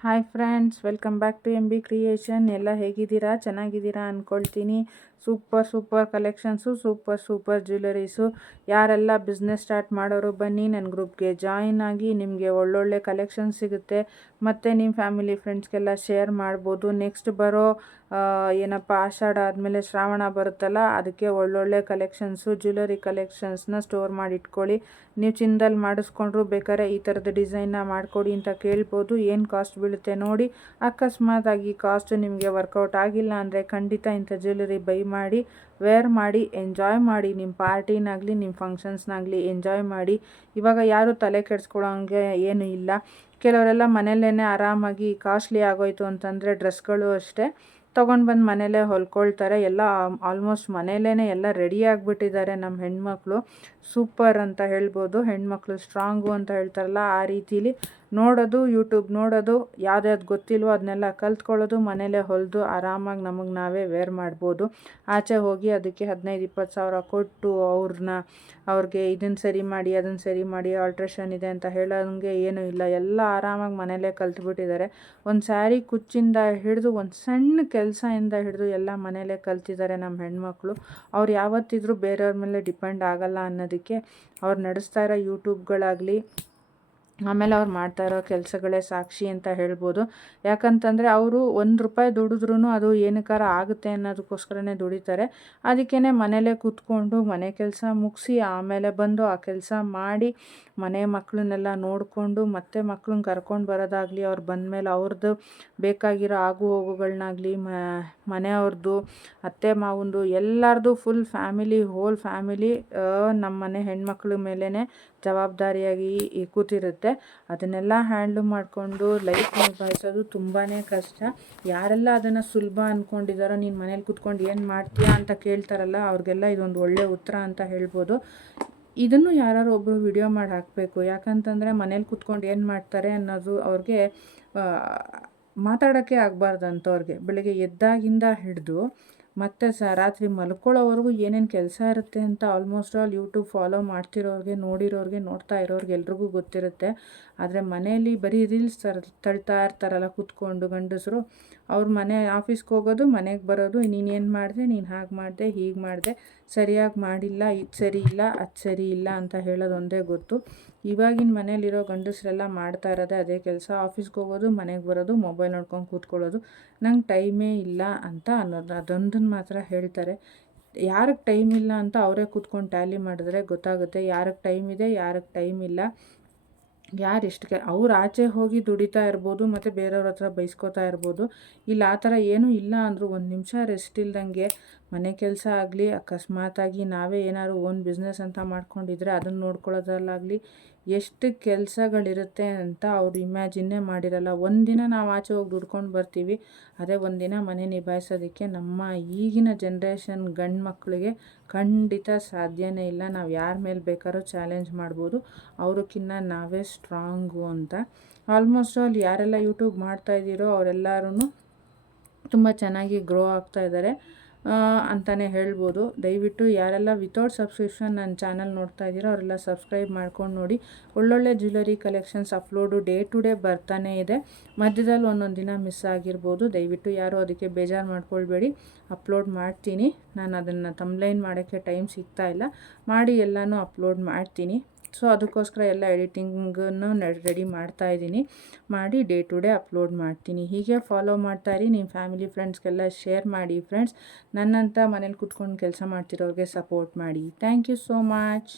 Hi friends, welcome back to M B creation. ಎಲ್ಲ ಹೇಗಿದ್ದೀರಾ? ಚೆನ್ನಾಗಿದ್ದೀರಾ ಅಂದ್ಕೊಳ್ತೀನಿ. Super collections, super jewelleries. ಯಾರೆಲ್ಲ ಬಿಸ್ನೆಸ್ ಸ್ಟಾರ್ಟ್ ಮಾಡೋರು ಬನ್ನಿ ನನ್ನ ಗ್ರೂಪ್ಗೆ ಜಾಯಿನ್ ಆಗಿ. ನಿಮಗೆ ಒಳ್ಳೊಳ್ಳೆ ಕಲೆಕ್ಷನ್ ಸಿಗುತ್ತೆ ಮತ್ತು ನಿಮ್ಮ ಫ್ಯಾಮಿಲಿ ಫ್ರೆಂಡ್ಸ್ಗೆಲ್ಲ ಶೇರ್ ಮಾಡ್ಬೋದು. ನೆಕ್ಸ್ಟ್ ಬರೋ ಆಷಾಢ ಆದಮೇಲೆ ಶ್ರಾವಣ ಬರುತ್ತಲ್ಲ, ಅದಕ್ಕೆ ಒಳ್ಳೊಳ್ಳೆ ಕಲೆಕ್ಷನ್ಸು, ಜ್ಯುವೆಲರಿ ಕಲೆಕ್ಷನ್ಸ್ನ ಸ್ಟೋರ್ ಮಾಡಿ ಇಟ್ಕೊಳ್ಳಿ. ನೀವು ಚಿನ್ನದಲ್ಲಿ ಮಾಡಿಸ್ಕೊಂಡ್ರು ಬೇಕಾದ್ರೆ ಈ ಥರದ ಡಿಸೈನ್ನ ಮಾಡಿಕೊಡಿ ಅಂತ ಕೇಳ್ಬೋದು. ಏನು ಕಾಸ್ಟ್ ಬೀಳುತ್ತೆ ನೋಡಿ. ಅಕಸ್ಮಾತಾಗಿ ಕಾಸ್ಟ್ ನಿಮಗೆ ವರ್ಕೌಟ್ ಆಗಿಲ್ಲ ಅಂದರೆ ಖಂಡಿತ ಇಂಥ ಜ್ಯುವೆಲರಿ ಬೈ ಮಾಡಿ, ವೇರ್ ಮಾಡಿ, ಎಂಜಾಯ್ ಮಾಡಿ. ನಿಮ್ಮ ಪಾರ್ಟಿನಾಗಲಿ ನಿಮ್ಮ ಫಂಕ್ಷನ್ಸ್ನಾಗಲಿ ಎಂಜಾಯ್ ಮಾಡಿ. ಇವಾಗ ಯಾರೂ ತಲೆ ಕೆಡಿಸ್ಕೊಳ್ಳೋಂಗೆ ಏನೂ ಇಲ್ಲ. ಕೆಲವರೆಲ್ಲ ಮನೆಯಲ್ಲೇ ಆರಾಮಾಗಿ ಕಾಸ್ಟ್ಲಿ ಆಗೋಯ್ತು ಅಂತಂದರೆ ಡ್ರೆಸ್ಗಳು ಅಷ್ಟೇ ತೊಗೊಂಡು ಬಂದು ಮನೇಲೇ ಹೊಲ್ಕೊಳ್ತಾರೆ. ಎಲ್ಲ ಆಲ್ಮೋಸ್ಟ್ ಮನೆಯಲ್ಲೇ ಎಲ್ಲ ರೆಡಿ ಆಗಿಬಿಟ್ಟಿದ್ದಾರೆ ನಮ್ಮ ಹೆಣ್ಮಕ್ಳು. ಸೂಪರ್ ಅಂತ ಹೇಳ್ಬೋದು. ಹೆಣ್ಮಕ್ಳು ಸ್ಟ್ರಾಂಗು ಅಂತ ಹೇಳ್ತಾರಲ್ಲ, ಆ ರೀತಿಲಿ ನೋಡೋದು, ಯೂಟ್ಯೂಬ್ ನೋಡೋದು, ಯಾವ್ದು ಗೊತ್ತಿಲ್ವೋ ಅದನ್ನೆಲ್ಲ ಕಲ್ತ್ಕೊಳ್ಳೋದು, ಮನೇಲೇ ಹೊಲಿದು ಆರಾಮಾಗಿ ನಮಗೆ ನಾವೇ ವೇರ್ ಮಾಡ್ಬೋದು. ಆಚೆ ಹೋಗಿ ಅದಕ್ಕೆ 15-20 ಸಾವಿರ ಕೊಟ್ಟು ಅವ್ರಿಗೆ ಇದನ್ನು ಸರಿ ಮಾಡಿ ಅದನ್ನು ಸರಿ ಮಾಡಿ ಆಲ್ಟ್ರೇಷನ್ ಇದೆ ಅಂತ ಹೇಳೋಂಗೆ ಏನೂ ಇಲ್ಲ. ಎಲ್ಲ ಆರಾಮಾಗಿ ಮನೇಲೇ ಕಲ್ತ್ಬಿಟ್ಟಿದ್ದಾರೆ. ಒಂದು ಸ್ಯಾರಿ ಕುಚ್ಚಿಂದ ಹಿಡಿದು ಒಂದು ಸಣ್ಣ ಕೆಲಸದಿಂದ ಹಿಡಿದು ಎಲ್ಲ ಮನೇಲೇ ಕಲ್ತಿದ್ದಾರೆ ನಮ್ಮ ಹೆಣ್ಮಕ್ಳು. ಅವ್ರು ಯಾವತ್ತಿದ್ರೂ ಬೇರೆಯವ್ರ ಮೇಲೆ ಡಿಪೆಂಡ್ ಆಗಲ್ಲ ಅನ್ನೋದಕ್ಕೆ ಅವ್ರು ನಡೆಸ್ತಾ ಇರೋ ಯೂಟ್ಯೂಬ್ಗಳಾಗಲಿ, ಆಮೇಲೆ ಅವ್ರು ಮಾಡ್ತಾ ಇರೋ ಕೆಲಸಗಳೇ ಸಾಕ್ಷಿ ಅಂತ ಹೇಳ್ಬೋದು. ಯಾಕಂತಂದರೆ ಅವರು ₹1 ದುಡಿದ್ರೂ ಅದು ಏನಕ್ಕಾರ ಆಗುತ್ತೆ ಅನ್ನೋದಕ್ಕೋಸ್ಕರನೇ ದುಡಿತಾರೆ. ಅದಕ್ಕೇ ಮನೇಲೇ ಕೂತ್ಕೊಂಡು ಮನೆ ಕೆಲಸ ಮುಗಿಸಿ ಆಮೇಲೆ ಬಂದು ಆ ಕೆಲಸ ಮಾಡಿ ಮನೆ ಮಕ್ಕಳನ್ನೆಲ್ಲ ನೋಡಿಕೊಂಡು ಮತ್ತೆ ಮಕ್ಕಳನ್ನ ಕರ್ಕೊಂಡು ಬರೋದಾಗಲಿ, ಅವ್ರು ಬಂದಮೇಲೆ ಅವ್ರದ್ದು ಬೇಕಾಗಿರೋ ಆಗು ಹೋಗುಗಳನ್ನಾಗಲಿ, ಮನೆಯವ್ರದ್ದು, ಅತ್ತೆ ಮಾವಂದು, ಎಲ್ಲರದು ಫುಲ್ ಫ್ಯಾಮಿಲಿ, ಹೋಲ್ ಫ್ಯಾಮಿಲಿ ನಮ್ಮ ಮನೆ ಹೆಣ್ಮಕ್ಳ ಮೇಲೇ ಜವಾಬ್ದಾರಿಯಾಗಿ ಕೂತಿರುತ್ತೆ. ಅದನ್ನೆಲ್ಲ ಹ್ಯಾಂಡ್ಲ್ ಮಾಡಿಕೊಂಡು ಲೈಫ್ ನಿಭಾಯಿಸೋದು ತುಂಬಾ ಕಷ್ಟ. ಯಾರೆಲ್ಲ ಅದನ್ನು ಸುಲಭ ಅಂದ್ಕೊಂಡಿದ್ದಾರೋ, ನೀನು ಮನೇಲಿ ಕೂತ್ಕೊಂಡು ಏನು ಮಾಡ್ತೀಯಾ ಅಂತ ಕೇಳ್ತಾರಲ್ಲ, ಅವ್ರಿಗೆಲ್ಲ ಇದೊಂದು ಒಳ್ಳೆ ಉತ್ತರ ಅಂತ ಹೇಳ್ಬೋದು. ಇದನ್ನು ಯಾರು ಒಬ್ಬರು ವಿಡಿಯೋ ಮಾಡಿ ಹಾಕಬೇಕು. ಯಾಕಂತಂದರೆ ಮನೇಲಿ ಕೂತ್ಕೊಂಡು ಏನು ಮಾಡ್ತಾರೆ ಅನ್ನೋದು ಅವ್ರಿಗೆ ಮಾತಾಡೋಕ್ಕೆ ಆಗಬಾರ್ದು ಅಂಥವ್ರಿಗೆ. ಬೆಳಗ್ಗೆ ಎದ್ದಾಗಿಂದ ಹಿಡಿದು ಮತ್ತು ರಾತ್ರಿ ಮಲ್ಕೊಳ್ಳೋವರೆಗೂ ಏನೇನು ಕೆಲಸ ಇರುತ್ತೆ ಅಂತ ಆಲ್ಮೋಸ್ಟ್ ಆಲ್ ಯೂಟ್ಯೂಬ್ ಫಾಲೋ ಮಾಡ್ತಿರೋರಿಗೆ, ನೋಡಿರೋರಿಗೆ, ನೋಡ್ತಾ ಇರೋರಿಗೆ ಎಲ್ರಿಗೂ ಗೊತ್ತಿರುತ್ತೆ. ಆದರೆ ಮನೆಯಲ್ಲಿ ಬರೀ ರೀಲ್ಸ್ ತಳ್ತಾ ಇರ್ತಾರಲ್ಲ ಕೂತ್ಕೊಂಡು ಗಂಡಸರು, ಅವ್ರ ಮನೆ ಆಫೀಸ್ಗೆ ಹೋಗೋದು, ಮನೆಗೆ ಬರೋದು, ನೀನೇನು ಮಾಡಿದೆ, ನೀನು ಹಾಗೆ ಮಾಡಿದೆ, ಹೀಗೆ ಮಾಡಿದೆ, ಸರಿಯಾಗಿ ಮಾಡಿಲ್ಲ, ಇದು ಸರಿ ಇಲ್ಲ, ಅದು ಸರಿ ಇಲ್ಲ ಅಂತ ಹೇಳೋದು ಒಂದೇ ಗೊತ್ತು. ಇವಾಗಿನ ಮನೇಲಿರೋ ಗಂಡಸರೆಲ್ಲ ಮಾಡ್ತಾ ಇರೋದೇ ಅದೇ ಕೆಲಸ. ಆಫೀಸ್ಗೆ ಹೋಗೋದು, ಮನೆಗೆ ಬರೋದು, ಮೊಬೈಲ್ ನೋಡ್ಕೊಂಡು ಕೂತ್ಕೊಳ್ಳೋದು, ನಂಗೆ ಟೈಮೇ ಇಲ್ಲ ಅಂತ ಅನ್ನೋದು, ಅದೊಂದನ್ನು ಮಾತ್ರ ಹೇಳ್ತಾರೆ. ಯಾರಿಗೆ ಟೈಮ್ ಇಲ್ಲ ಅಂತ ಅವರೇ ಕೂತ್ಕೊಂಡು ಟ್ಯಾಲಿ ಮಾಡಿದ್ರೆ ಗೊತ್ತಾಗುತ್ತೆ ಯಾರಿಗೆ ಟೈಮ್ ಇದೆ, ಯಾರಿಗೆ ಟೈಮ್ ಇಲ್ಲ, ಅವ್ರು ಆಚೆ ಹೋಗಿ ದುಡಿತಾ ಇರ್ಬೋದು ಮತ್ತು ಬೇರೆಯವ್ರ ಹತ್ರ ಬೈಸ್ಕೋತಾ ಇರ್ಬೋದು. ಇಲ್ಲಿ ಆ ಥರ ಏನೂ ಇಲ್ಲ ಅಂದರೂ ಒಂದು ನಿಮಿಷ ರೆಸ್ಟ್ ಇಲ್ದಂಗೆ ಮನೆ ಕೆಲಸ ಆಗಲಿ, ಅಕಸ್ಮಾತಾಗಿ ನಾವೇ ಏನಾದ್ರು ಓನ್ ಬಿಸ್ನೆಸ್ ಅಂತ ಮಾಡ್ಕೊಂಡಿದ್ರೆ ಅದನ್ನು ನೋಡ್ಕೊಳ್ಳೋದ್ರಲ್ಲಾಗಲಿ ಎಷ್ಟು ಕೆಲಸಗಳಿರುತ್ತೆ ಅಂತ ಅವ್ರು ಇಮ್ಯಾಜಿನ್ನೇ ಮಾಡಿರಲ್ಲ. ಒಂದಿನ ನಾವು ಆಚೆ ಹೋಗಿ ದುಡ್ಕೊಂಡು ಬರ್ತೀವಿ, ಅದೇ ಒಂದಿನ ಮನೆ ನಿಭಾಯಿಸೋದಕ್ಕೆ ನಮ್ಮ ಈಗಿನ ಜನ್ರೇಷನ್ ಗಂಡು ಮಕ್ಕಳಿಗೆ ಖಂಡಿತ ಸಾಧ್ಯನೇ ಇಲ್ಲ. ನಾವು ಯಾರ ಮೇಲೆ ಬೇಕಾದ್ರೂ ಚಾಲೆಂಜ್ ಮಾಡ್ಬೋದು, ಅವ್ರಕ್ಕಿಂತ ನಾವೇ ಸ್ಟ್ರಾಂಗು ಅಂತ. ಆಲ್ಮೋಸ್ಟ್ ಆಲ್ ಯಾರೆಲ್ಲ ಯೂಟ್ಯೂಬ್ ಮಾಡ್ತಾಯಿದ್ದೀರೋ ಅವರೆಲ್ಲರೂ ತುಂಬ ಚೆನ್ನಾಗಿ ಗ್ರೋ ಆಗ್ತಾಯಿದ್ದಾರೆ ಅಂತಲೇ ಹೇಳ್ಬೋದು. ದಯವಿಟ್ಟು ಯಾರೆಲ್ಲ ವಿತೌಟ್ ಸಬ್ಸ್ಕ್ರಿಪ್ಷನ್ ನನ್ನ ಚಾನಲ್ ನೋಡ್ತಾ ಇದ್ದೀರೋ ಅವರೆಲ್ಲ ಸಬ್ಸ್ಕ್ರೈಬ್ ಮಾಡ್ಕೊಂಡು ನೋಡಿ. ಒಳ್ಳೊಳ್ಳೆ jewellery collections upload day to day ಬರ್ತಾನೇ ಇದೆ. ಮಧ್ಯದಲ್ಲಿ ಒಂದೊಂದು ದಿನ ಮಿಸ್ ಆಗಿರ್ಬೋದು. ದಯವಿಟ್ಟು ಯಾರು ಅದಕ್ಕೆ ಬೇಜಾರು ಮಾಡ್ಕೊಳ್ಬೇಡಿ. ಅಪ್ಲೋಡ್ ಮಾಡ್ತೀನಿ. ನಾನು ಅದನ್ನು ತಮ್ಲೈನ್ ಮಾಡೋಕ್ಕೆ ಟೈಮ್ ಸಿಗ್ತಾ ಇಲ್ಲ, ಮಾಡಿ ಎಲ್ಲನೂ ಅಪ್ಲೋಡ್ ಮಾಡ್ತೀನಿ. ಸೊ ಅದಕ್ಕೋಸ್ಕರ ಎಲ್ಲ ಎಡಿಟಿಂಗನ್ನು ರೆಡಿ ಮಾಡ್ತಾಯಿದ್ದೀನಿ. ಮಾಡಿ ಡೇ ಟು ಡೇ ಅಪ್ಲೋಡ್ ಮಾಡ್ತೀನಿ. ಹೀಗೆ ಫಾಲೋ ಮಾಡ್ತಾಯಿರಿ. ನಿಮ್ಮ ಫ್ಯಾಮಿಲಿ ಫ್ರೆಂಡ್ಸ್ಗೆಲ್ಲ ಶೇರ್ ಮಾಡಿ ಫ್ರೆಂಡ್ಸ್. ನನ್ನಂತ ಮನೇಲಿ ಕೂತ್ಕೊಂಡು ಕೆಲಸ ಮಾಡ್ತಿರೋರಿಗೆ ಸಪೋರ್ಟ್ ಮಾಡಿ. Thank you so much.